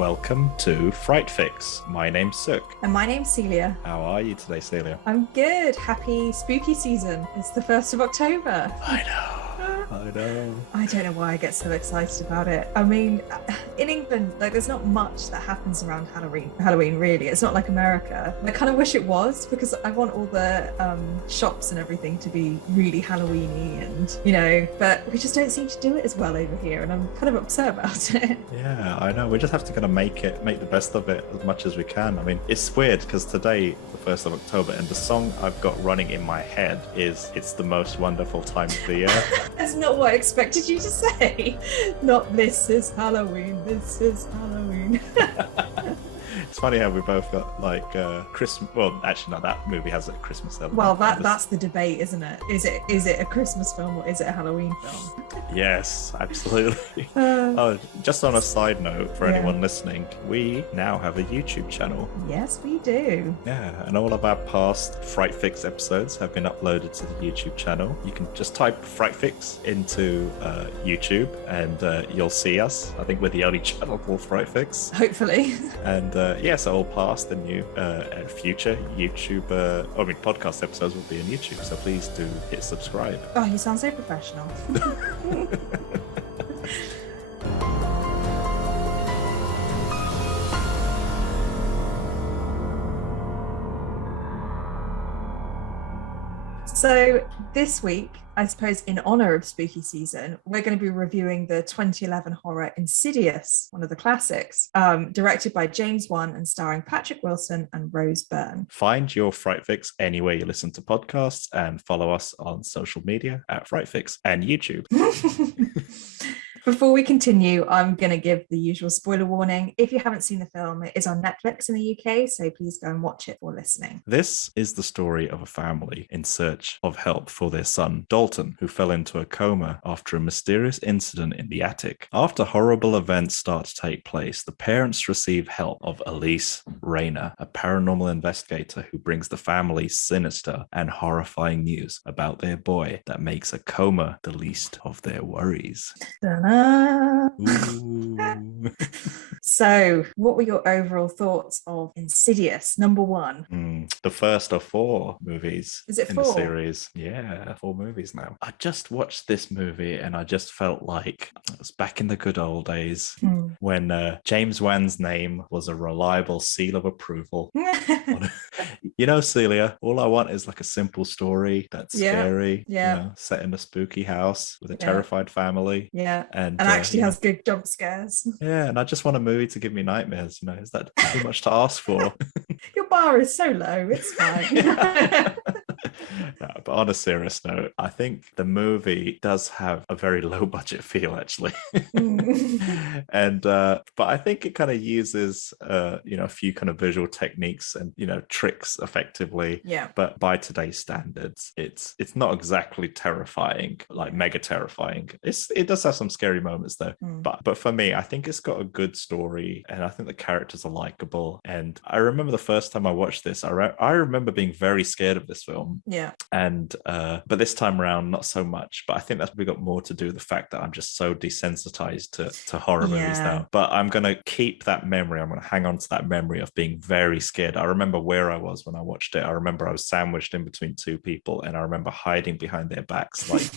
welcome to Fright Fix. My name's Suk. And my name's Celia. How are you today, Celia? I'm good. Happy spooky season. It's the 1st of October. I know. I don't know why I get so excited about it. I mean, in England, there's not much that happens around Halloween, really. It's not like America. I kind of wish it was, because I want all the shops and everything to be really Halloween-y and, but we just don't seem to do it as well over here, and I'm kind of upset about it. Yeah, I know. We just have to kind of make the best of it as much as we can. I mean, it's weird because today, the 1st of October, and the song I've got running in my head is "It's the Most Wonderful Time of the Year." That's not what I expected you to say. Not "This is Halloween, this is Halloween." It's funny how we both got Christmas. Well, actually, no, that movie has a Christmas element. Well, that's the debate, isn't it? Is it a Christmas film or is it a Halloween film? Yes, absolutely. Just on a side note, for anyone listening, we now have a YouTube channel. Yes, we do. Yeah, and all of our past Fright Fix episodes have been uploaded to the YouTube channel. You can just type Fright Fix into YouTube and you'll see us. I think we're the only channel called Fright Fix. Hopefully. And so all past and new and future YouTube, podcast episodes will be on YouTube. So please do hit subscribe. Oh, you sound so professional. So this week, I suppose in honor of spooky season, we're going to be reviewing the 2011 horror Insidious, one of the classics, directed by James Wan and starring Patrick Wilson and Rose Byrne. Find your Fright Fix anywhere you listen to podcasts and follow us on social media at Fright Fix and YouTube. Before we continue, I'm going to give the usual spoiler warning. If you haven't seen the film, it is on Netflix in the UK, so please go and watch it before listening. This is the story of a family in search of help for their son, Dalton, who fell into a coma after a mysterious incident in the attic. After horrible events start to take place, the parents receive help of Elise Rayner, a paranormal investigator who brings the family sinister and horrifying news about their boy that makes a coma the least of their worries. So, what were your overall thoughts of Insidious, number one? The first of 4 movies Is it in 4? the series. Yeah, 4 movies now. I just watched this movie and I just felt like it was back in the good old days when James Wan's name was a reliable seal of approval. Celia, all I want is like a simple story that's scary, set in a spooky house with a terrified family. Yeah. And actually has good jump scares. Yeah, and I just want a movie to give me nightmares. Is that too much to ask for? Your bar is so low, it's fine. No, but on a serious note, I think the movie does have a very low budget feel, actually. And but I think it kind of uses a few kind of visual techniques and tricks effectively. Yeah. But by today's standards, it's not exactly terrifying, like mega terrifying. It does have some scary moments though. But for me, I think it's got a good story, and I think the characters are likable. And I remember the first time I watched this, I remember being very scared of this film. Yeah. And but this time around, not so much. But I think that's probably got more to do with the fact that I'm just so desensitized to horror movies now. But I'm gonna keep that memory. I'm gonna hang on to that memory of being very scared. I remember where I was when I watched it. I remember I was sandwiched in between 2 people, and I remember hiding behind their backs, like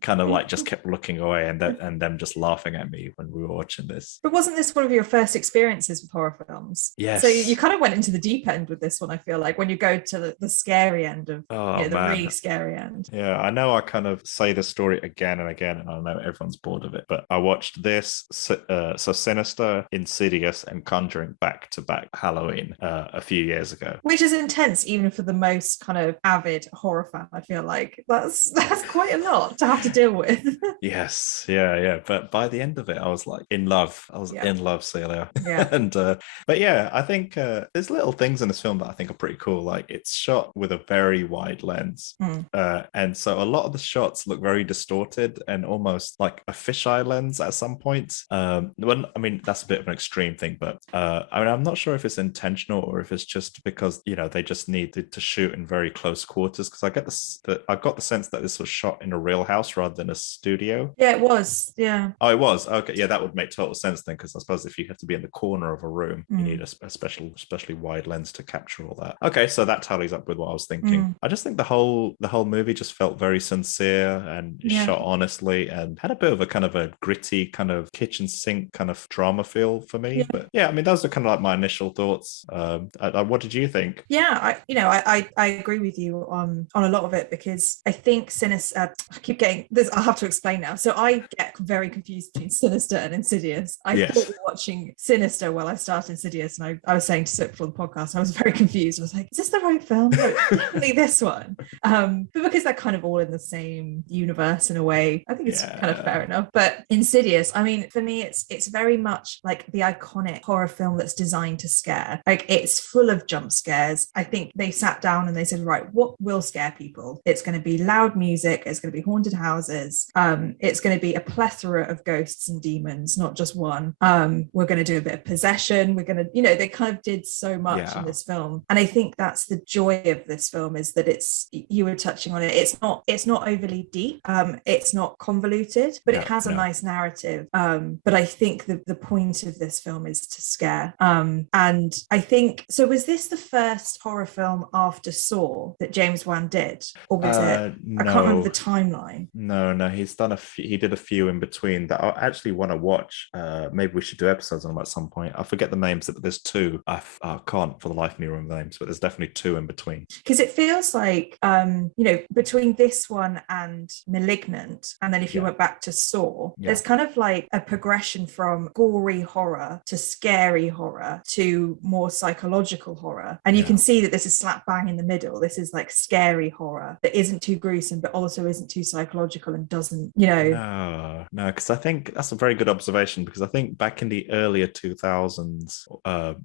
kind of like just kept looking away, and them just laughing at me when we were watching this. But wasn't this one of your first experiences with horror films? Yes. So you kind of went into the deep end with this one, I feel like, when you go to the scary end of the really scary end. Yeah, I know I kind of say the story again and again, and I know everyone's bored of it, but I watched this, so Sinister, Insidious, and Conjuring back-to-back Halloween a few years ago. Which is intense, even for the most kind of avid horror fan, I feel like. That's quite a lot to have to deal with. Yes, yeah. But by the end of it, I was like in love. I was in love, Celia. Yeah. And but yeah, I think there's little things in this film that I think are pretty cool. Like it's shot with a very wide lens, and so a lot of the shots look very distorted and almost like a fisheye lens at some points. That's a bit of an extreme thing, but I'm not sure if it's intentional or if it's just because they just needed to shoot in very close quarters. Because I got the sense that this was shot in a real house house rather than a studio. Yeah, it was. Yeah. Oh, it was. Okay, yeah, that would make total sense then, because I suppose if you have to be in the corner of a room, you need a especially wide lens to capture all that. Okay, so that tallies up with what I was thinking. I just think the whole movie just felt very sincere and shot honestly, and had a bit of a kind of a gritty kind of kitchen sink kind of drama feel for me. But yeah, I mean, those are kind of like my initial thoughts. What did you think? Yeah, I agree with you on a lot of it, because I think Sinister. I keep getting this. I have to explain now. So I get very confused between Sinister and Insidious. I thought we were watching Sinister while I started Insidious, and I was saying to Soap before the podcast, I was very confused. I was like, is this the right film? No, definitely this one. But because they're kind of all in the same universe in a way, I think it's kind of fair enough. But Insidious, I mean, for me, it's very much like the iconic horror film that's designed to scare. Like, it's full of jump scares. I think they sat down and they said, right, what will scare people? It's going to be loud music. It's going to be haunted houses. It's going to be a plethora of ghosts and demons, not just one. We're going to do a bit of possession. We're going to, they kind of did so much in this film. And I think that's the joy of this film, is that you were touching on it. It's not overly deep. It's not convoluted, but it has a nice narrative. But I think the point of this film is to scare. And I think, so was this the first horror film after Saw that James Wan did? Or was it? I can't remember the timeline. No, he's done he did a few in between that I actually want to watch. Maybe we should do episodes on them at some point. I forget the names, but there's two. I can't for the life of me remember the names, but there's definitely two in between. Because it feels like, between this one and Malignant, and then if you went back to Saw, there's kind of like a progression from gory horror to scary horror to more psychological horror. And you can see that this is slap bang in the middle. This is like scary horror that isn't too gruesome, but also isn't too psychological and doesn't, No, because I think that's a very good observation, because I think back in the earlier 2000s,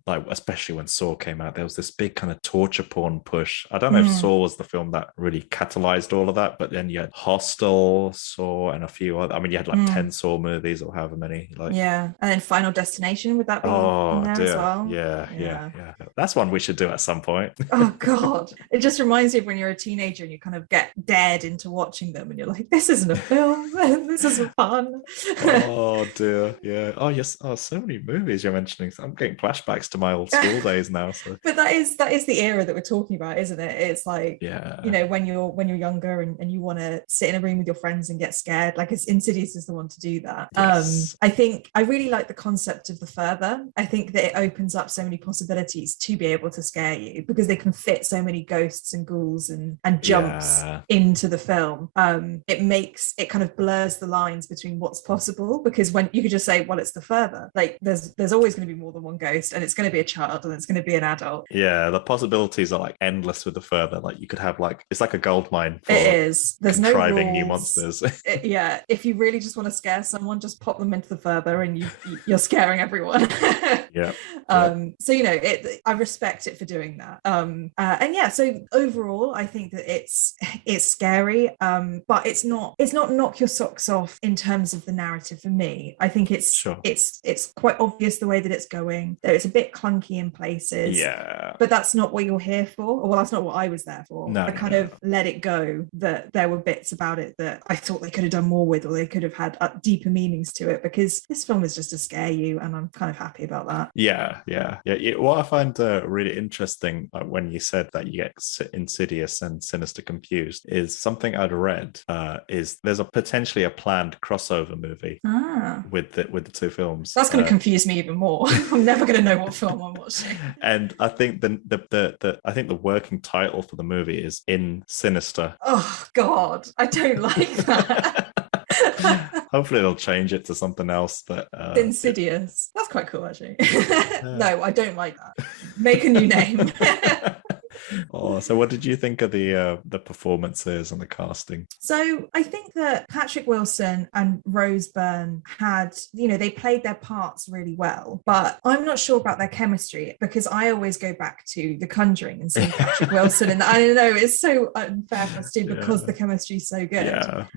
like especially when Saw came out, there was this big kind of torture porn push. I don't know if Saw was the film that really catalyzed all of that, but then you had Hostel, Saw, and a few other. I mean, you had like 10 Saw movies or however many. And then Final Destination, would that be in there as well? Yeah. That's one we should do at some point. Oh God, it just reminds you of when you're a teenager and you kind of get dared into watching them, and you're like, this isn't a film. This isn't fun. Oh dear, yeah. Oh yes. Oh, so many movies you're mentioning. I'm getting flashbacks to my old school days now. So. But that is the era that we're talking about, isn't it? It's like, when you're younger and you want to sit in a room with your friends and get scared. Like, Insidious is the one to do that. Yes. I think I really like the concept of the further. I think that it opens up so many possibilities to be able to scare you, because they can fit so many ghosts and ghouls and jumps into the film. It kind of blurs the lines between what's possible, because when you could just say, well, it's the further, like there's always going to be more than one ghost, and it's going to be a child and it's going to be an adult. Yeah, the possibilities are like endless with the further. Like, you could have it's like a gold mine for it is. There's contriving no new monsters. If you really just want to scare someone, just pop them into the further and you're scaring everyone. So I respect it for doing that. So overall I think that it's scary, but it's not knock your socks off in terms of the narrative for me. I think it's quite obvious the way that it's going, though it's a bit clunky in places, but that's not what you're here for. Well, that's not what I was there for. I kind of let it go that there were bits about it that I thought they could have done more with, or they could have had deeper meanings to it, because this film is just to scare you, and I'm kind of happy about that. What I find really interesting, when you said that you get Insidious and Sinister confused, is something I'd read is there's potentially a planned crossover movie with the two films. That's going to confuse me even more. I'm never going to know what film I'm watching. And I think the working title for the movie is In Sinister. Oh God, I don't like that. Hopefully they'll change it to something else. But Insidious. That's quite cool, actually. No, I don't like that. Make a new name. So what did you think of the performances and the casting? So I think that Patrick Wilson and Rose Byrne had, they played their parts really well, but I'm not sure about their chemistry, because I always go back to The Conjuring and see Patrick Wilson, and I don't know, it's so unfair for us to, because the chemistry is so good.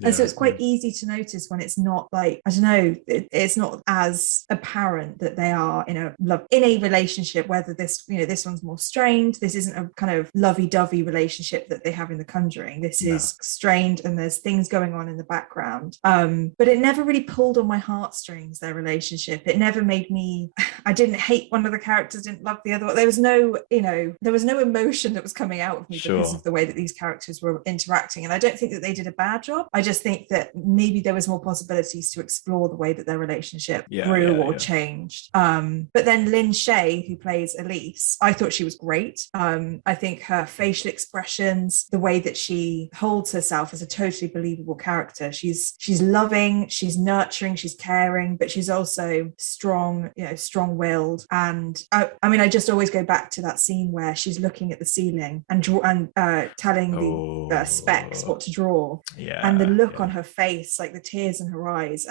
And so it's quite easy to notice when it's not like, I don't know, it's not as apparent that they are in a relationship, whether this one's more strained, this isn't a kind of lovey-dovey lovey-dovey relationship that they have in The Conjuring. This is strained, and there's things going on in the background. But it never really pulled on my heartstrings, their relationship. It never made me, I didn't hate one of the characters, didn't love the other one. There was no, there was no emotion that was coming out of me because of the way that these characters were interacting. And I don't think that they did a bad job. I just think that maybe there was more possibilities to explore the way that their relationship grew or changed. But then Lynn Shay, who plays Elise, I thought she was great. I think her facial expressions, the way that she holds herself as a totally believable character. She's loving, she's nurturing, she's caring, but she's also strong, strong-willed. And I just always go back to that scene where she's looking at the ceiling and telling the specs what to draw. And the look on her face, like the tears in her eyes.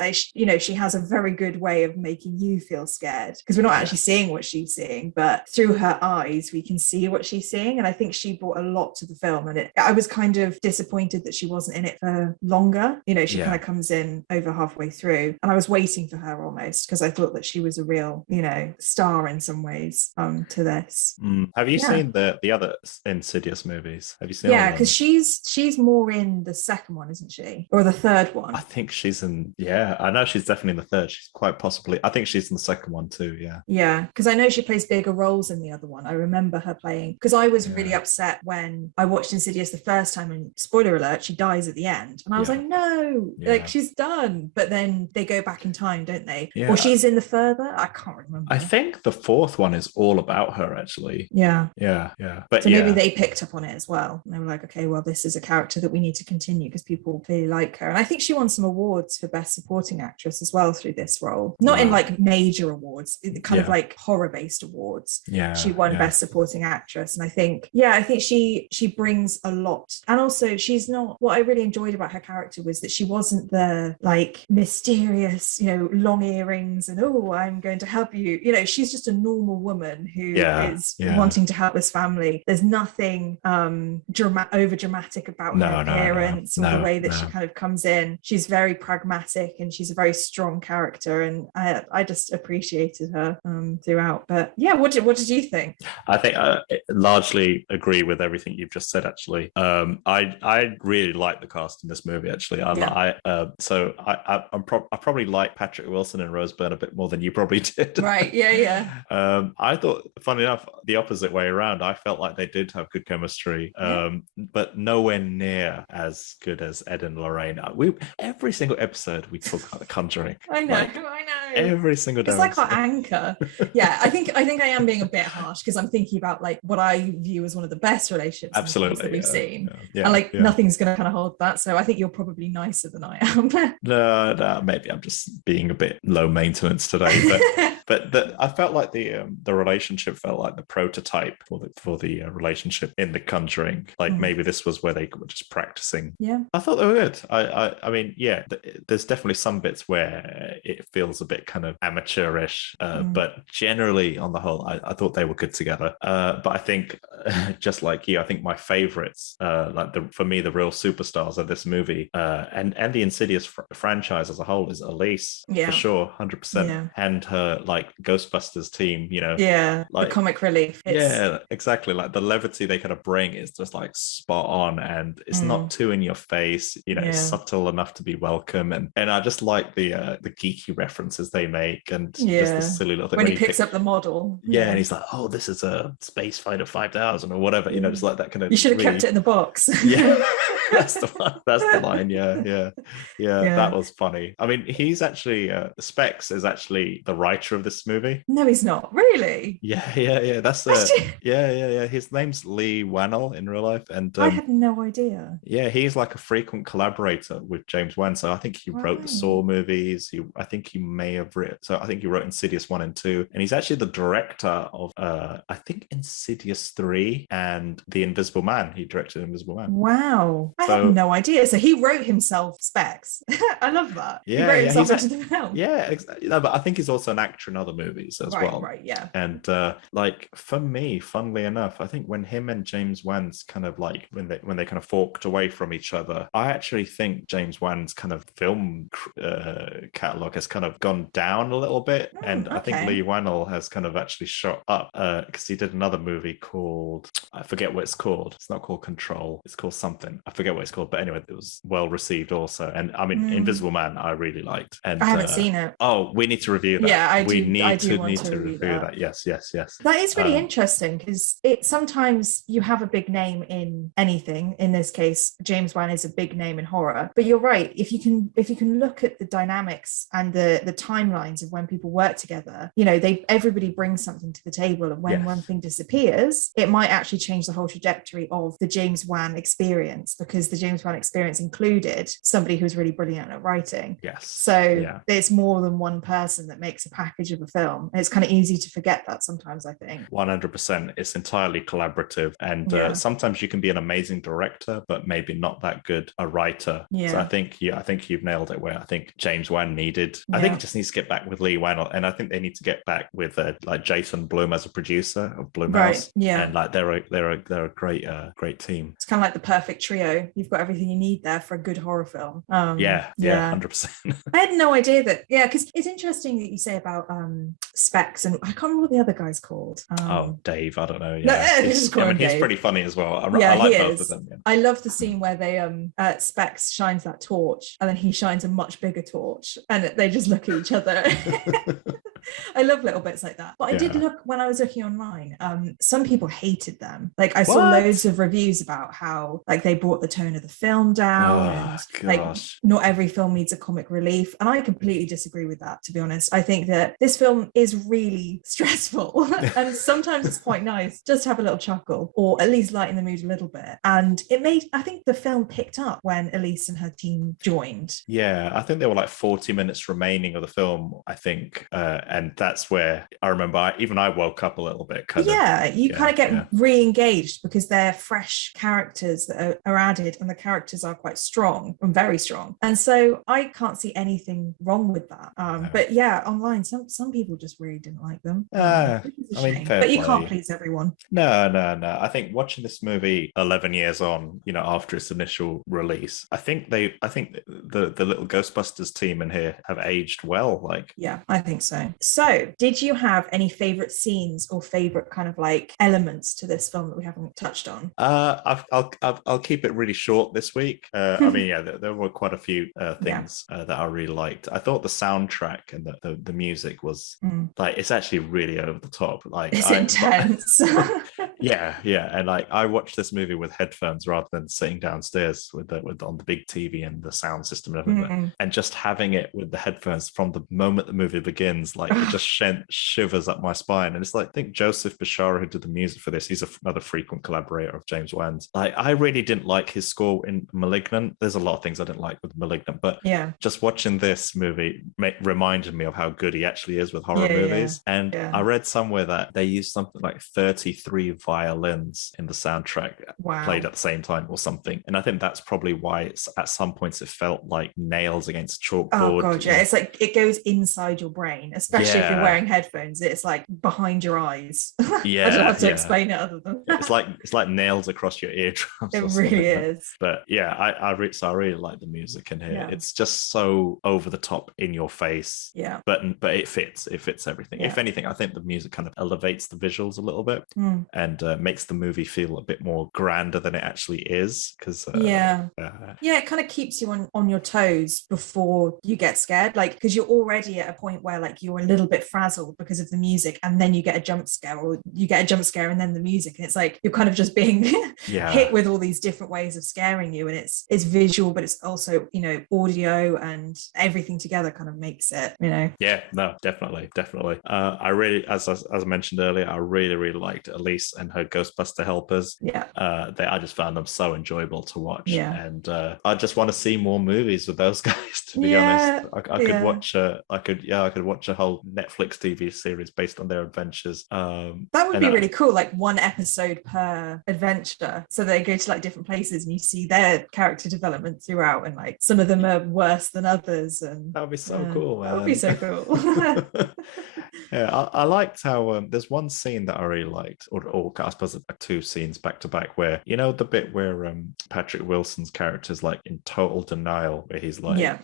She has a very good way of making you feel scared, because we're not actually seeing what she's seeing, but through her eyes we can see what she's seeing. And I think she brought a lot to the film, and I was kind of disappointed that she wasn't in it for longer. She kind of comes in over halfway through, and I was waiting for her almost, because I thought that she was a real star in some ways to this. Have you seen the other Insidious movies? Have you seen because she's more in the second one, isn't she, or the third one? I think she's in I know she's definitely in the third. She's quite possibly, I think she's in the second one too. Because I know she plays bigger roles in the other one. I remember her playing, because I was really upset when I watched Insidious the first time, and spoiler alert, she dies at the end, and I was like, no, like she's done. But then they go back in time, don't they? Or she's in the further, I can't remember. I think the fourth one is all about her, actually. But so maybe they picked up on it as well, and they were like, okay, well, this is a character that we need to continue because people clearly like her. And I think she won some awards for best supporting actress as well through this role, not in like major awards, kind of like horror based awards. She won best supporting actress, and I think she brings a lot. And also, she's not, what I really enjoyed about her character was that she wasn't the like mysterious, long earrings and I'm going to help you. She's just a normal woman who is wanting to help this family. There's nothing over dramatic about her appearance or the way that she kind of comes in. She's very pragmatic, and she's a very strong character, and I just appreciated her throughout. But what did you think? I think I largely agree with everything you've just said, actually. I really like the cast in this movie, actually. I probably like Patrick Wilson and Rose Byrne a bit more than you probably did. Right, I thought, funny enough, the opposite way around. I felt like they did have good chemistry, but nowhere near as good as Ed and Lorraine. Every single episode we talk about The Conjuring. I know. Every single day. It's like our anchor. I think I am being a bit harsh, because I'm thinking about like what I view as one of the best relationships that we've seen. And nothing's going to kind of hold that. So I think you're probably nicer than I am. No, maybe I'm just being a bit low maintenance today. But I felt like the relationship felt like the prototype for the relationship in The Conjuring. Like maybe this was where they were just practicing. I thought they were good. I mean, there's definitely some bits where it feels a bit kind of amateurish, but generally on the whole, I thought they were good together. But I think, just like you, I think my favorites, for me, the real superstars of this movie and the Insidious franchise as a whole is Elise, for sure, 100%, and her like Ghostbusters team, like the comic relief. Exactly, like the levity they kind of bring is just like spot on, and it's not too in your face, it's subtle enough to be welcome, and I just like the geeky references they make, and just the silly little thing when he picks up the model, and he's like, oh, this is a Space Fighter 5000 or whatever, just like that kind of, you should have kept it in the box. That's the line. That was funny. I mean, he's actually Specs is actually the writer of this movie. No, he's not, really. That's his name's Leigh Whannell in real life, and I had no idea. He's like a frequent collaborator with James Wan, so I think he wrote the Saw movies. I think he wrote Insidious 1 and 2, and he's actually the director of I think Insidious 3 and The Invisible Man. He directed Invisible Man. Wow, I had no idea. So he wrote himself Specs. I love that. He wrote himself into the film. No, but I think he's also an actor in other movies as well. Right, yeah. And like for me, funnily enough, I think when him and James Wan's kind of like when they kind of forked away from each other, I actually think James Wan's kind of film catalog has kind of gone down a little bit, and I think Leigh Whannell has kind of actually shot up because he did another movie called, I forget what it's called. It's not called Control. It's called something. I forget what it's called. But anyway, it was well received also. And I mean, Invisible Man, I really liked. And I haven't seen it. Oh, we need to review that. Yeah, we need to review that. Yes. That is really interesting because sometimes you have a big name in anything. In this case, James Wan is a big name in horror. But you're right. If you can look at the dynamics and the timelines of when people work together, everybody brings something to the table, and when one thing disappears, it might actually change the whole trajectory of the James Wan experience, because the James Wan experience included somebody who's really brilliant at writing. So it's more than one person that makes a package of a film. And it's kind of easy to forget that sometimes, I think. 100%. It's entirely collaborative, and sometimes you can be an amazing director but maybe not that good a writer. So I think you've nailed it, where I think James Wan needed, I think he just needs to get back with Leigh Whannell, and I think they need to get back with like Jason Blum as a producer of Blumhouse. And like they're a great team. It's kind of like the perfect trio. You've got everything you need there for a good horror film. 100%. I had no idea that. Because it's interesting that you say about Specs, and I can't remember what the other guy's called. Dave, I don't know. He's pretty funny as well. I like both of them. I love the scene where they Specs shines that torch, and then he shines a much bigger torch, and they just look at each other. I love little bits like that. But I did look, when I was looking online, some people hated them. Like I saw loads of reviews about how like they brought the tone of the film down, and like not every film needs a comic relief. And I completely disagree with that, to be honest. I think that this film is really stressful and sometimes it's quite nice just to have a little chuckle, or at least lighten the mood a little bit. And I think the film picked up when Elise and her team joined. I think there were like 40 minutes remaining of the film, I think, and that's where I remember I woke up a little bit. You kind of get re-engaged because they're fresh characters that are added, and the characters are quite strong and very strong, and so I can't see anything wrong with that. But online some people just really didn't like them. But you can't please everyone. No. I think watching this movie 11 years on, after its initial release, I think the little Ghostbusters team in here have aged well. I think so. So, did you have any favorite scenes or favorite kind of like elements to this film that we haven't touched on? I'll keep it really short this week. There were quite a few things that I really liked. I thought the soundtrack and the music was like, it's actually really over the top. Like it's intense. And like I watched this movie with headphones rather than sitting downstairs with on the big TV and the sound system and everything. And just having it with the headphones from the moment the movie begins, like it just shivers up my spine. And it's like, I think Joseph Bishara, who did the music for this, he's another frequent collaborator of James Wan's. Like I really didn't like his score in Malignant. There's a lot of things I didn't like with Malignant, but just watching this movie reminded me of how good he actually is with horror movies. And I read somewhere that they used something like 33 violins in the soundtrack played at the same time or something. And I think that's probably why at some points it felt like nails against chalkboard. Oh god, it's like it goes inside your brain, especially if you're wearing headphones. It's like behind your eyes. I don't have to explain it other than it's like nails across your eardrums. It really is. But I really like the music in here. It's just so over the top, in your face. But it fits everything. If anything, I think the music kind of elevates the visuals a little bit and makes the movie feel a bit more grander than it actually is, because it kind of keeps you on your toes before you get scared, like because you're already at a point where like you're a little bit frazzled because of the music, and then you get a jump scare, and then the music, and it's like you're kind of just being hit with all these different ways of scaring you. And it's visual, but it's also audio, and everything together kind of makes it definitely. I really, as I mentioned earlier, I really liked Elise and her Ghostbuster helpers. I just found them so enjoyable to watch, and I just want to see more movies with those guys, to be honest. I could watch a whole Netflix TV series based on their adventures. That would be really cool, like one episode per adventure, so they go to like different places and you see their character development throughout, and like some of them are worse than others, and that would be so cool, man. That would be so cool. Yeah, I liked how there's one scene that I really liked, or I suppose like two scenes back to back, where you know the bit where Patrick Wilson's character is like in total denial, where he's like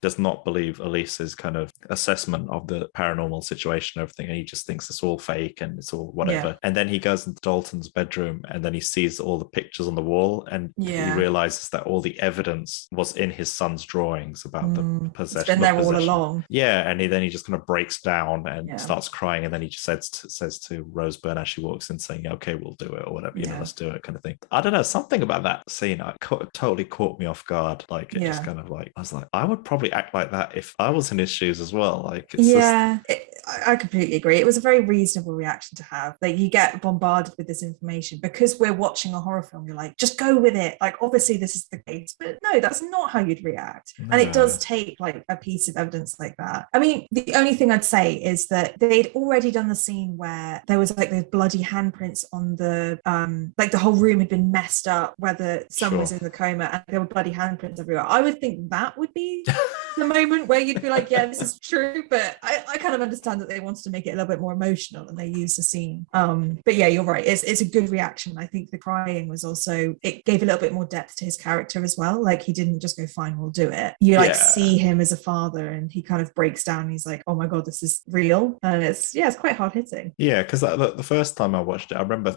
does not believe Elise's kind of assessment of the paranormal situation, and everything, and he just thinks it's all fake and it's all whatever. And then he goes into Dalton's bedroom, and then he sees all the pictures on the wall, and he realizes that all the evidence was in his son's drawings about the possession. It's been there all along. Yeah, and then he just kind of breaks down and starts crying, and then he just says to Rose Byrne as she walks in, saying, "Okay, we'll do it," or whatever, you know, let's do it, kind of thing. I don't know, something about that scene totally caught me off guard. Like it just kind of like, I was like, I would probably act like that if I was in his shoes as well. Like it's I completely agree. It was a very reasonable reaction to have. Like, you get bombarded with this information because we're watching a horror film. You're like, just go with it. Like, obviously this is the case, but no, that's not how you'd react. No. And it does take like a piece of evidence like that. I mean, the only thing I'd say is that they'd already done the scene where there was like those bloody handprints on the like the whole room had been messed up where the son was in the coma, and there were bloody handprints everywhere. I would think that would be the moment where you'd be like, yeah, this is true. But I kind of understand that they wanted to make it a little bit more emotional and they used the scene. But yeah, you're right. It's a good reaction. I think the crying was also, it gave a little bit more depth to his character as well. Like, he didn't just go, fine, we'll do it. You like see him as a father, and he kind of breaks down. And he's like, oh my God, this is real. And it's quite hard hitting. Yeah, because the first time I watched it, I remember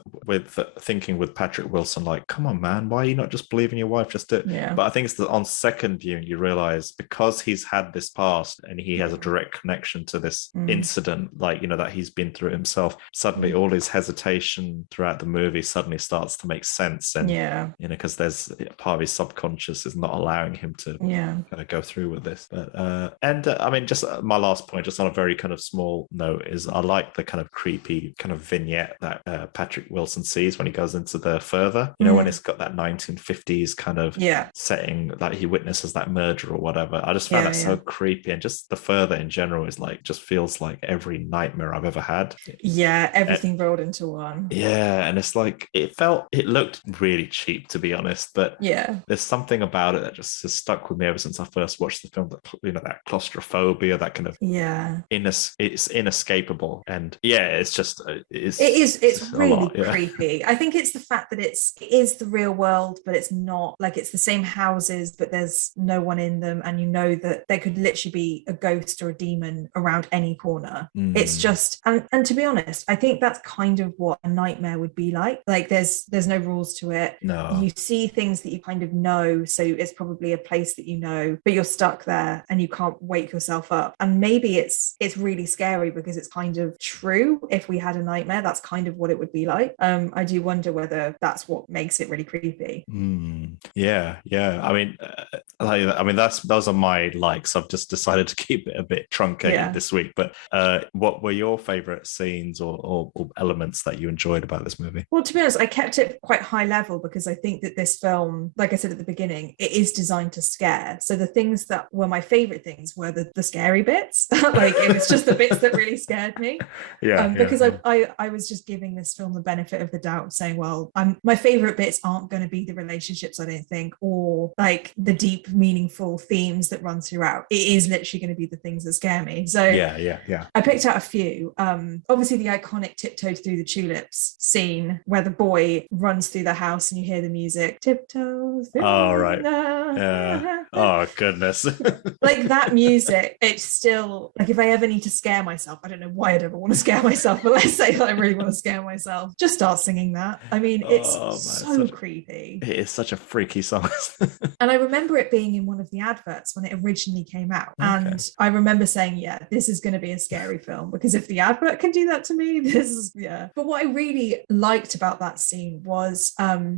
thinking with Patrick Wilson, like, come on, man, why are you not just believing your wife? Just do it. Yeah. But I think it's on second viewing, you realize because he's had this past and he has a direct connection to this incident, like, you know, that he's been through himself, suddenly all his hesitation throughout the movie suddenly starts to make sense. And, you know, because there's part of his subconscious is not allowing him to kind of go through with this. But, I mean, just my last point, just on a very kind of small note, is I like the kind of creepy kind of vignette that Patrick Wilson sees when he goes into the further, you know, when it's got that 1950s kind of setting, like he witnesses that murder or whatever. I just found that so creepy, and just the further in general is like, just feels like every nightmare I've ever had. Everything rolled into one. And it's like, it looked really cheap, to be honest, but there's something about it that just has stuck with me ever since I first watched the film, that, you know, that claustrophobia, that kind of it's inescapable. And it's just it's really creepy. I think it's the fact that it is the real world, but it's not like, it's the same houses, but there's no one in them, and you know that there could literally be a ghost or a demon around any corner. It's just, and to be honest, I think that's kind of what a nightmare would be like. Like, there's no rules to it. No. You see things that you kind of know, so it's probably a place that you know, but you're stuck there and you can't wake yourself up. And maybe it's really scary because it's kind of true. If we had a nightmare, that's kind of what it would be like. I do wonder whether that's what makes it really creepy. I mean, those are my likes. I've just decided to keep it a bit truncated this week. But what were your favorite scenes or elements that you enjoyed about this movie? Well, to be honest, I kept it quite high level because I think that this film, like I said at the beginning, it is designed to scare. So the things that were my favorite things were the scary bits. Like, it was just the bits that really scared me. Because I was just giving this film the benefit of the doubt, saying, well, my favorite bits aren't going to be the relationships, I don't think, or like the deep, meaningful themes that run throughout. It is literally going to be the things that scare me. So I picked out a few. Obviously the iconic tiptoed through the tulips scene where the boy runs through the house and you hear the music, tiptoes through oh goodness. Like, that music, it's still like, if I ever need to scare myself, I don't know why I'd ever want to scare myself, but let's say that I really want to scare myself, just start singing that. I mean, it's so creepy. It is such a freaky song. And I remember it being in one of the adverts when it originally came out. And I remember saying, this is going to be a scary film, because if the advert can do that to me, this is, But what I really liked about that scene was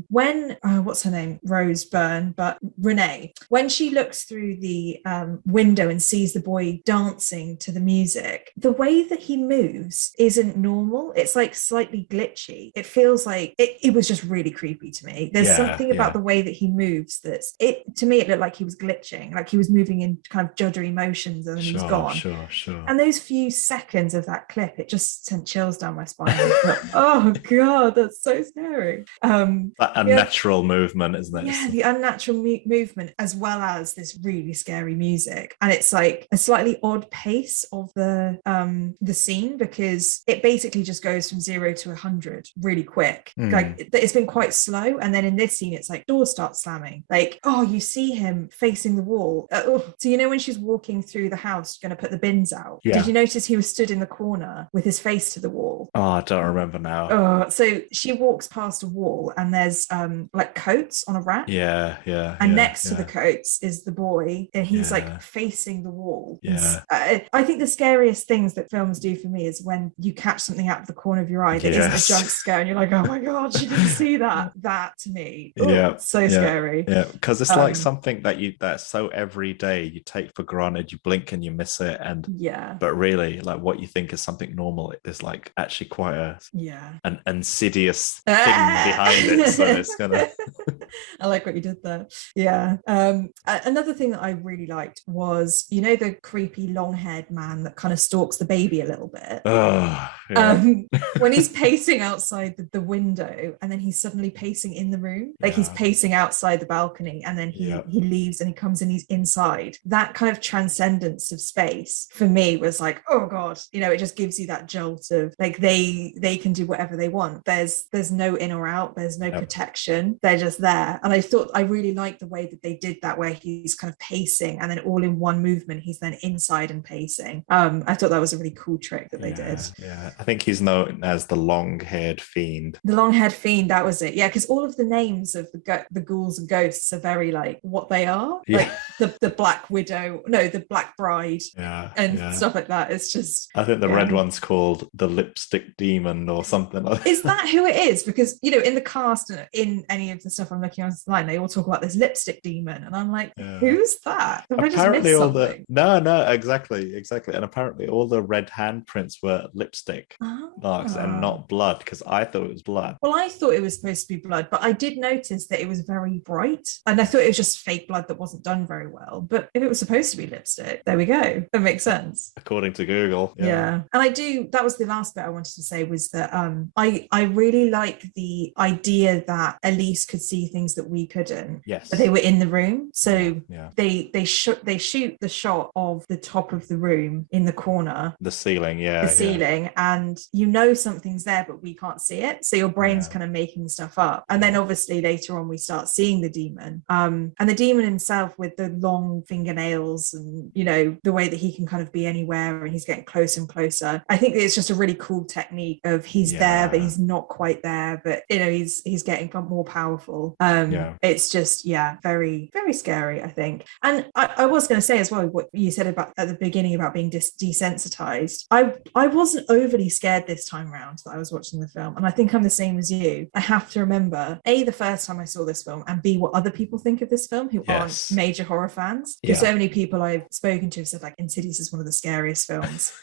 when, what's her name? Rose Byrne, but Renee, when she looks through the window and sees the boy dancing to the music, the way that he moves isn't normal. It's like slightly glitchy. It feels like it was just really creepy to me. There's something about the way that he moves to me, it looked like he was glitching, like he was moving in kind of juddery motions, and then he was gone. Sure. And those few seconds of that clip, it just sent chills down my spine. Oh God, that's so scary. That unnatural movement, isn't it? The unnatural movement, as well has this really scary music, and it's like a slightly odd pace of the scene, because it basically just goes from 0 to 100 really quick. Like it's been quite slow, and then in this scene it's like doors start slamming, like, oh, you see him facing the wall. So you know when she's walking through the house going to put the bins out, did you notice he was stood in the corner with his face to the wall? Oh, I don't remember now. So she walks past a wall and there's like coats on a rack, and next to the coats is the boy, and he's like facing the wall. I think the scariest things that films do for me is when you catch something out of the corner of your eye that isn't a jump scare, and you're like, oh my god, she didn't see that. That to me, so scary. Because it's like something that's so everyday, you take for granted, you blink and you miss it, and but really, like, what you think is something normal is like actually quite an insidious thing behind it. So it's gonna I like what you did there. Another thing that I really liked was, you know, the creepy long-haired man that kind of stalks the baby a little bit. When he's pacing outside the window, and then he's suddenly pacing in the room, like he's pacing outside the balcony, and then he leaves and he comes in, he's inside. That kind of transcendence of space for me was like, oh god, you know, it just gives you that jolt of like they can do whatever they want. There's no in or out, there's no protection, they're just there. And I thought I really liked the way that they did that, where he's kind of pacing and then all in one movement he's then inside and pacing. I thought that was a really cool trick that they did. I think he's known as the long-haired fiend. The long-haired fiend, that was it. Because all of the names of the ghouls and ghosts are very like what they are, like the Black Widow, no, the Black Bride, and stuff like that. It's just, I think the red one's called the Lipstick Demon or something like that. Is that who it is? Because, you know, in the cast and in any of the stuff I'm looking online, they all talk about this Lipstick Demon, and I'm like, who's that? Have apparently all the no exactly, and apparently all the red handprints were lipstick marks and not blood, because I thought it was blood. Well, I thought it was supposed to be blood, but I did notice that it was very bright, and I thought it was just fake blood that wasn't done very well. But if it was supposed to be lipstick, there we go, that makes sense according to Google. And that was the last bit I wanted to say, was that I really like the idea that Elise could see things that we couldn't. But they were in the room, so they shoot the shot of the top of the room in the corner, the ceiling, and you know something's there, but we can't see it, so your brain's kind of making stuff up. And then obviously later on we start seeing the demon, and the demon himself with the long fingernails, and you know, the way that he can kind of be anywhere and he's getting closer and closer. I think it's just a really cool technique of he's there but he's not quite there, but you know, he's getting more powerful. It's just very, very scary, I think. And I was going to say as well, what you said about at the beginning about being desensitized. I wasn't overly scared this time around that I was watching the film, and I think I'm the same as you. I have to remember A, the first time I saw this film, and B, what other people think of this film who aren't major horror fans. Because so many people I've spoken to have said like Insidious is one of the scariest films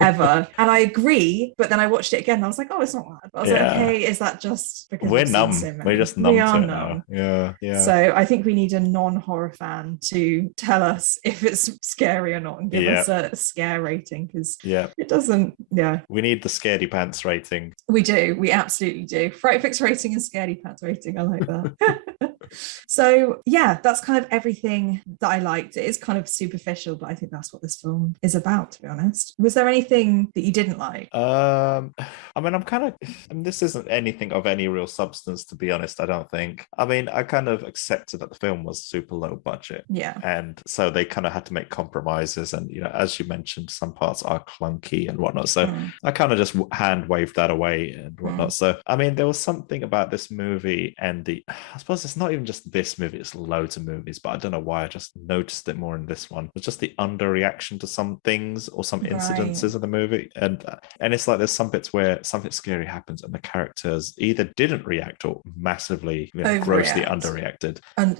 ever, and I agree. But then I watched it again and I was like, oh, it's not bad. But I was like, okay, is that just because we're numb? We're just numb to it now. So I think we need a non-horror fan to tell us if it's scary or not, and give us a scare rating, because it doesn't. We need the scaredy pants rating. We do. We absolutely do. Fright Fix rating and scaredy pants rating. I like that. So that's kind of everything that I liked. It is kind of superficial, but I think that's what this film is about, to be honest. Was there anything that you didn't like? I mean, this isn't anything of any real substance, to be honest, I don't think. I mean, I kind of accepted that the film was super low budget. And so they kind of had to make compromises, and, you know, as you mentioned, some parts are clunky and whatnot. So I kind of just hand waved that away and whatnot. So, I mean, there was something about this movie, and I suppose it's not even just this movie, it's loads of movies, but I don't know why I just noticed it more in this one. It's just the underreaction to some things or some incidences of the movie, and it's like there's some bits where something scary happens and the characters either didn't react or massively, you know, grossly underreacted. And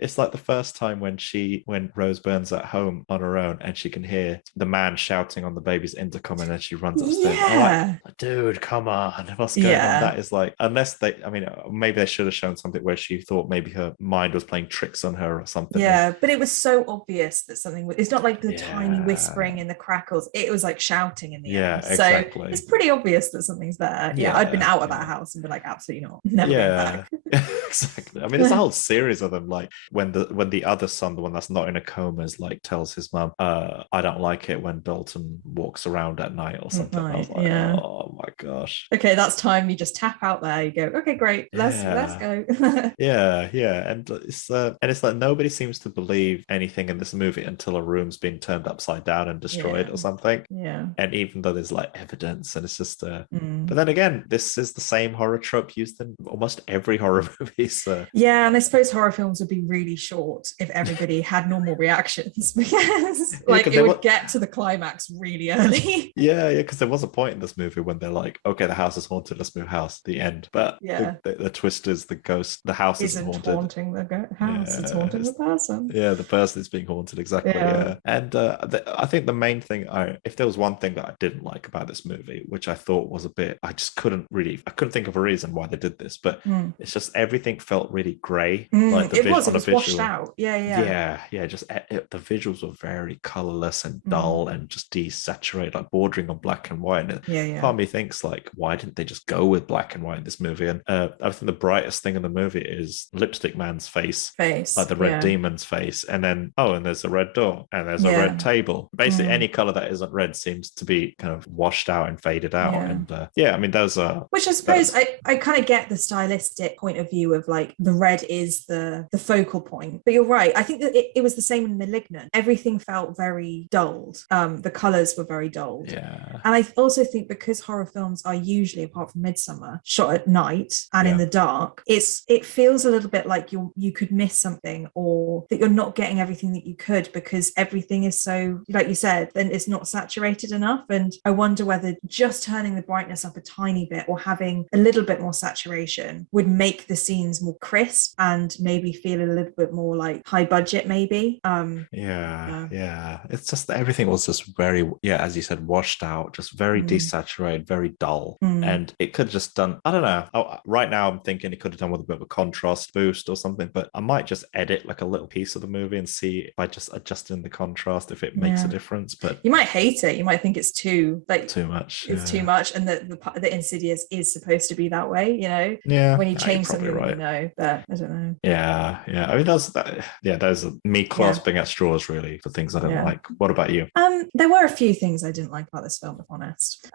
it's like the first time when Rose Byrne's at home on her own and she can hear the man shouting on the baby's intercom, and then she runs upstairs. I'm like, dude, come on, what's going on? That is like, unless maybe they should have shown something where she thought maybe her mind was playing tricks on her or something. But it was so obvious that something it's not like the tiny whispering in the crackles, it was like shouting in the end. Exactly. So it's pretty obvious that something's there. I'd been out of that house and been like, absolutely not, never going back. Exactly. I mean, there's a whole series of them. Like when the other son, the one that's not in a coma, is like tells his mum, "I don't like it when Dalton walks around at night or something." I was like, "Oh my gosh." Okay, that's time. You just tap out there. You go, okay, great. Let's go. Yeah, and it's like nobody seems to believe anything in this movie until a room's been turned upside down and destroyed or something. Yeah. And even though there's like evidence, and it's just but then again, this is the same horror trope used in almost every horror movie. So yeah, and I suppose horror films would be really short if everybody had normal reactions, because like it would get to the climax really early. Yeah, because there was a point in this movie when they're like, okay, the house is haunted, let's move house, the end. But the twist is the ghost, the house isn't haunting the house, it's haunting the person. Yeah, the person is being haunted, exactly. Yeah. And I think the main thing, if there was one thing that I didn't like about this movie, which I thought was a bit, I couldn't think of a reason why they did this, but it's just everything felt really grey. Like it was washed out. Yeah. Just the visuals were very colourless and dull and just desaturated, like bordering on black and white. And part of me thinks like, why didn't they just go with black and white in this movie? And I think the brightest thing in the movie is Lipstick Man's face, like the red demon's face, and then and there's a red door and there's a red table. Basically any color that isn't red seems to be kind of washed out and faded out. And I mean those are, which I suppose I kind of get the stylistic point of view of like the red is the focal point, but you're right. I think that it was the same in Malignant. Everything felt very dulled. The colors were very dulled. And I also think because horror films are usually, apart from Midsummer, shot at night and in the dark, it feels a little bit like you could miss something, or that you're not getting everything that you could because everything is so, like you said, then it's not saturated enough. And I wonder whether just turning the brightness up a tiny bit or having a little bit more saturation would make the scenes more crisp and maybe feel a little bit more like high budget, maybe. It's just that everything was just very, as you said, washed out, just very desaturated, very dull. And it could have just done, I don't know, right now I'm thinking it could have done with a bit of a contrast boost or something, but I might just edit like a little piece of the movie and see if I just adjusting the contrast, if it makes a difference. But you might hate it, you might think it's too much, too much, and the Insidious is supposed to be that way, you know, when you change something, right. But I don't know. I mean those are me clasping at straws really for things I don't like. What about you? There were a few things I didn't like about this film, if I'm honest.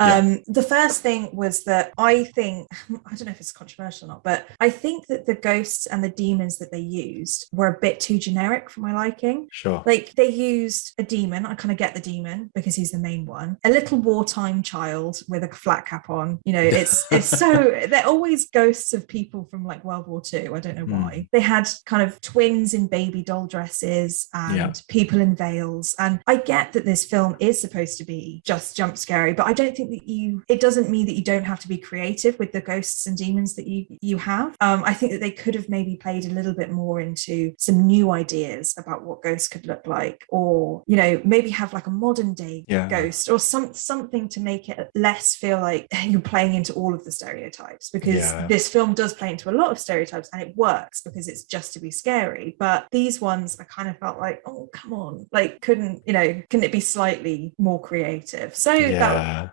The first thing was that I don't know if it's controversial or not, but I think that the ghosts and the demons that they used were a bit too generic for my liking. Sure. Like they used a demon. I kind of get the demon because he's the main one. A little wartime child with a flat cap on. You know, it's so, they're always ghosts of people from like World War II. I don't know why. They had kind of twins in baby doll dresses and people in veils. And I get that this film is supposed to be just jump scary, but I don't think that it doesn't mean that you don't have to be creative with the ghosts and demons that you have. I think that they could have maybe played a little bit more into some new ideas about what ghosts could look like, or, you know, maybe have like a modern day ghost or something to make it less feel like you're playing into all of the stereotypes, because this film does play into a lot of stereotypes and it works because it's just to be scary. But these ones I kind of felt like, oh, come on, like couldn't it be slightly more creative? So I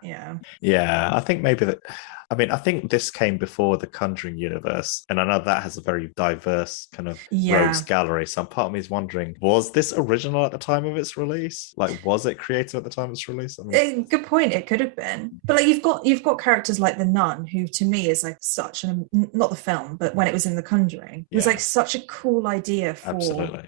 think maybe that, I mean, I think this came before the Conjuring universe, and I know that has a very diverse kind of rogues gallery. So part of me is wondering, was this original at the time of its release? Like, was it creative at the time of its release? I mean, good point. It could have been, but like you've got characters like the nun, who to me is like such an, not the film, but when it was in the Conjuring, it was like such a cool idea for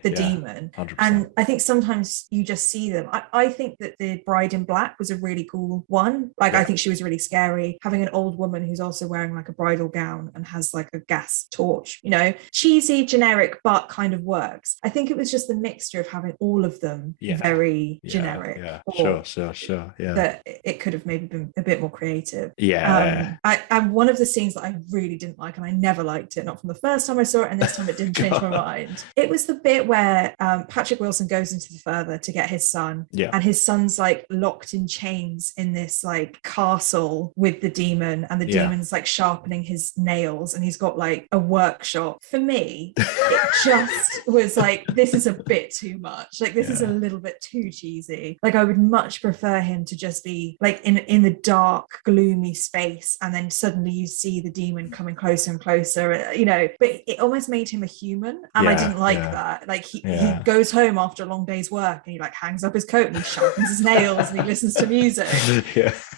the demon. 100%. And I think sometimes you just see them. I think that the Bride in Black was a really cool one. Like I think she was really scary, having an old woman who's also wearing like a bridal gown and has like a gas torch, you know, cheesy, generic, but kind of works. I think it was just the mixture of having all of them very generic. Sure. That it could have maybe been a bit more creative. And one of the scenes that I really didn't like, and I never liked it, not from the first time I saw it, and this time it didn't change my mind. It was the bit where Patrick Wilson goes into the further to get his son, and his son's like locked in chains in this like castle with the demon, and the demon's like sharpening his nails and he's got like a workshop. For me, it just was like, this is a bit too much. Like, this is a little bit too cheesy. Like, I would much prefer him to just be like in the dark, gloomy space, and then suddenly you see the demon coming closer and closer, you know, but it almost made him a human, and I didn't like that. Like, he goes home after a long day's work and he like hangs up his coat and he sharpens his nails and he listens to music.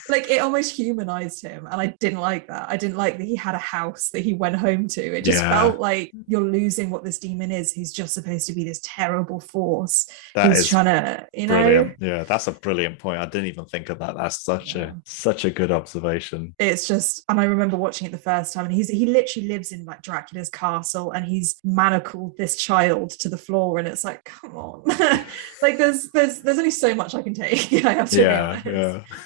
Like, it almost humanized him, and I didn't like that. I didn't like that he had a house that he went home to. It just felt like you're losing what this demon is. He's just supposed to be this terrible force who's trying to, you know. Brilliant. Yeah, that's a brilliant point. I didn't even think of that. That's such a good observation. It's just, and I remember watching it the first time, and he literally lives in like Dracula's castle, and he's manacled this child to the floor, and it's like, come on. Like, there's only so much I can take. I have to be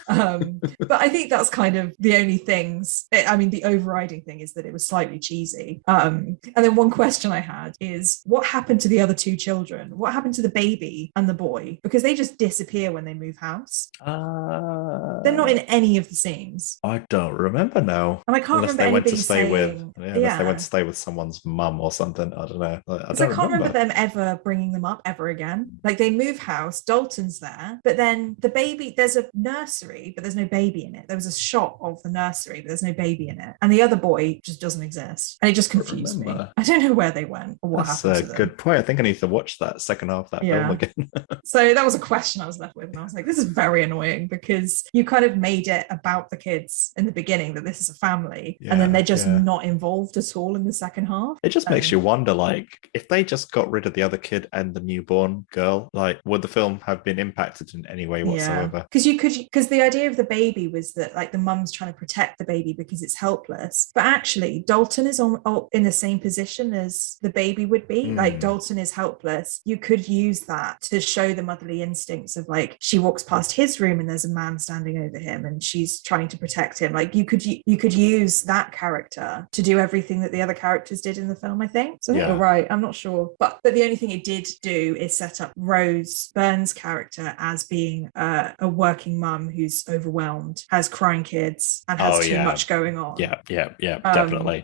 honest. But I think that's kind of the only things. I mean, the overriding thing is that it was slightly cheesy. And then one question I had is, what happened to the other two children? What happened to the baby and the boy? Because they just disappear when they move house. They're not in any of the scenes. I don't remember now. And I can't remember anybody saying... Unless they went to stay with someone's mum or something. I don't know. I can't remember them ever bringing them up ever again. Like, they move house, Dalton's there, but then the baby, there's a nursery, but there's no baby in it. There was a shot of the nursery, but there's no baby in it. And the other boy just doesn't exist. And it just confused me. I don't know where they went or what happened to them. That's a good point. I think I need to watch that second half of that film again. So that was a question I was left with. And I was like, this is very annoying, because you kind of made it about the kids in the beginning, that this is a family. And then they're just not involved at all in the second half. It just makes you wonder, like, if they just got rid of the other kid and the newborn girl, like, would the film have been impacted in any way whatsoever? Because the idea of the baby was that, like, the mum's trying to protect the baby because it's helpless, but actually Dalton is in the same position as the baby would be. Like, Dalton is helpless. You could use that to show the motherly instincts of, like, she walks past his room and there's a man standing over him and she's trying to protect him. Like, you could use that character to do everything that the other characters did in the film, I think. So I think you're right. I'm not sure, but the only thing it did do is set up Rose Byrne's character as being a working mum who's overwhelmed, has crying kids, and has too much going on.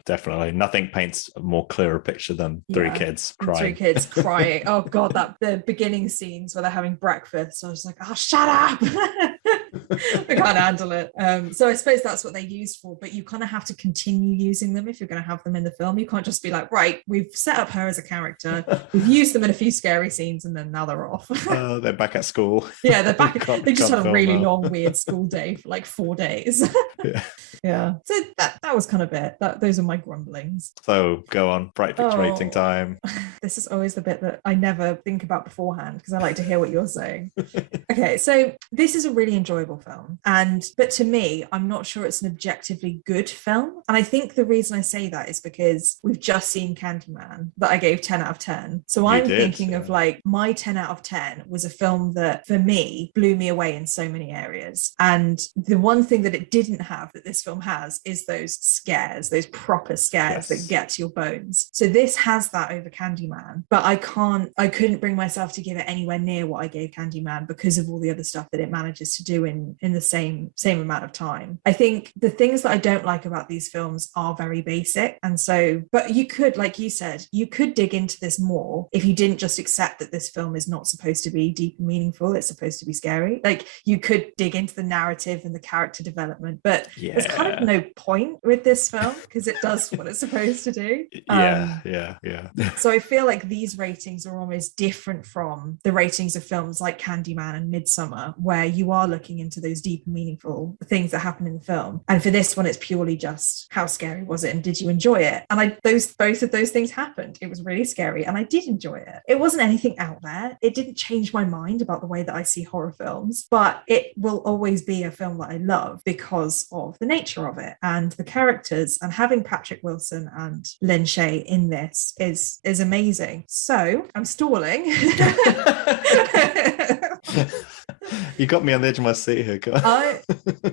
Definitely. Nothing paints a more clearer picture than three kids crying. Oh god, the beginning scenes where they're having breakfast, I was like, oh, shut up. I can't handle it. So I suppose that's what they're used for, but you kind of have to continue using them if you're going to have them in the film. You can't just be like, right, we've set up her as a character, we've used them in a few scary scenes, and then now they're off. They're back at school. Yeah, they're back. They just had a really long, weird school day for like 4 days. So that was kind of it. Those are my grumblings. So go on, Fright rating time. This is always the bit that I never think about beforehand, because I like to hear what you're saying. Okay, so this is a really enjoyable film, but to me, I'm not sure it's an objectively good film. And I think the reason I say that is because we've just seen Candyman that I gave 10 out of 10. So I'm thinking of, like, my 10 out of 10 was a film that for me blew me away in so many areas. And the one thing that it didn't have that this film has is those scares, those proper scares that get to your bones. So this has that over Candyman, but I couldn't bring myself to give it anywhere near what I gave Candyman because of all the other stuff that it manages to do in the same amount of time. I think the things that I don't like about these films are very basic, and so, but you could, like you said, you could dig into this more if you didn't just accept that this film is not supposed to be deep and meaningful, it's supposed to be scary. Like, you could dig into the narrative and the character development, but there's kind of no point with this film because it does what it's supposed to do. So I feel like these ratings are almost different from the ratings of films like Candyman and Midsummer, where you are looking into those deep and meaningful things that happen in the film. And for this one, it's purely just, how scary was it and did you enjoy it? And both of those things happened. It was really scary and I did enjoy it. It wasn't anything out there. It didn't change my mind about the way that I see horror films, but it will always be a film that I love because of the nature of it and the characters, and having Patrick Wilson and Lynn Shay in this is amazing. So I'm stalling. You got me on the edge of my seat here.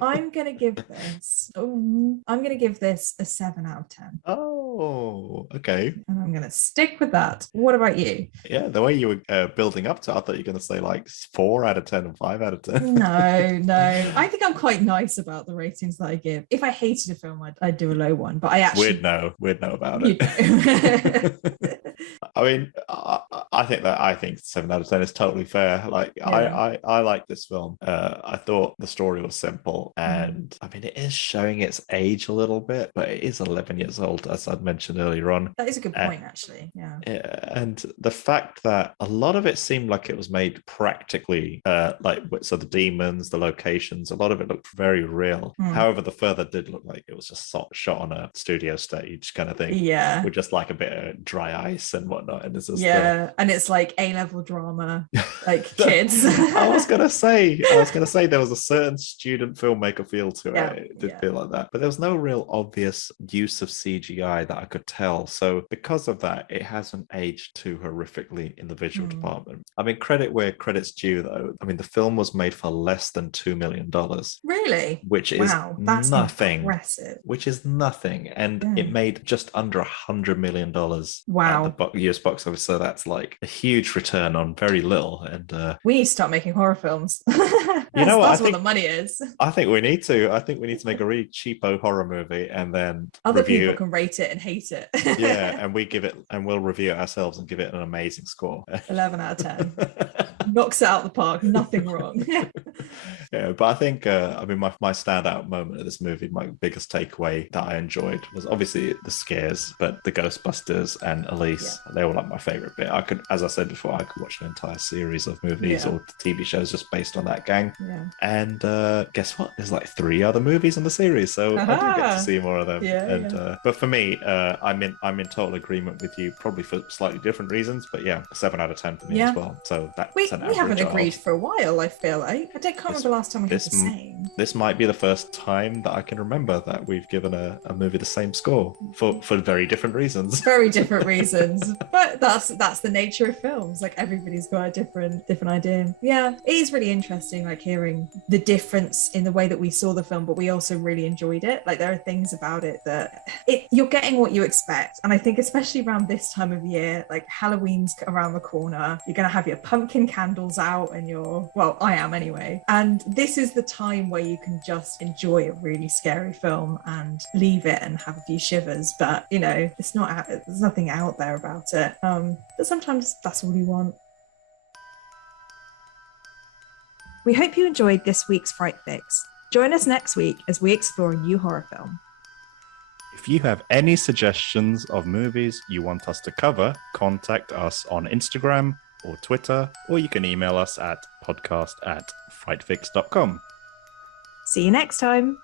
I'm gonna give this. I'm gonna give this a 7 out of 10. Oh, okay. And I'm gonna stick with that. What about you? Yeah, the way you were building up to it, I thought you were going to say like 4 out of 10 and 5 out of 10. No. I think I'm quite nice about the ratings that I give. If I hated a film, I'd do a low one. But I actually We'd know about it. I mean, I think 7 out of 10 is totally fair. Like, yeah. I like this film. I thought the story was simple, and I mean, it is showing its age a little bit, but it is 11 years old, as I'd mentioned earlier on. That is a good point, actually. Yeah. And the fact that a lot of it seemed like it was made practically, so the demons, the locations, a lot of it looked very real. However, the further did look like it was just shot on a studio stage kind of thing. Yeah. With just like a bit of dry ice and whatnot. And it's just, and it's like A-level drama, like kids. I was gonna say there was a certain student filmmaker feel to it. It did feel like that, but there was no real obvious use of CGI that I could tell. So because of that, it hasn't aged too horrifically in the visual department. I mean, credit where credit's due, though. I mean, the film was made for less than $2 million. Really? Which is that's nothing. Impressive. Which is nothing, and it made just under $100 million. Wow. At the US box office, so that's like a huge return on very little. And we need to start making horror films. You know what? That's where the money is. I think we need to. I think we need to make a really cheapo horror movie, and then other people can rate it and hate it. Yeah, and we'll review it ourselves and give it an amazing score. 11 out of 10. Knocks it out of the park. Nothing wrong. Yeah, but I think my standout moment of this movie, my biggest takeaway that I enjoyed was obviously the scares, but the Ghostbusters and Elise, they were like my favorite bit. I could, as I said before, I could watch an entire series of movies or TV shows just based on that gang. Yeah. And guess what? There's like 3 other movies in the series, so I do get to see more of them. But for me, I'm in total agreement with you, probably for slightly different reasons, but 7 out of 10 for me as well. So that's we haven't agreed for a while. I feel like I can't remember the last time we did the same. This might be the first time that I can remember that we've given a movie the same score for very different reasons. Very different reasons, but that's the nature of films. Like everybody's got a different idea. Yeah, it is really interesting, like hearing the difference in the way that we saw the film, but we also really enjoyed it. Like there are things about it that you're getting what you expect, and I think especially around this time of year, like Halloween's around the corner, you're gonna have your pumpkin candles out, and I am anyway. And this is the time where you can just enjoy a really scary film and leave it and have a few shivers. But there's nothing out there about it. But sometimes that's all you want. We hope you enjoyed this week's Fright Fix. Join us next week as we explore a new horror film. If you have any suggestions of movies you want us to cover, contact us on Instagram or Twitter, or you can email us at podcast@frightfix.com. See you next time.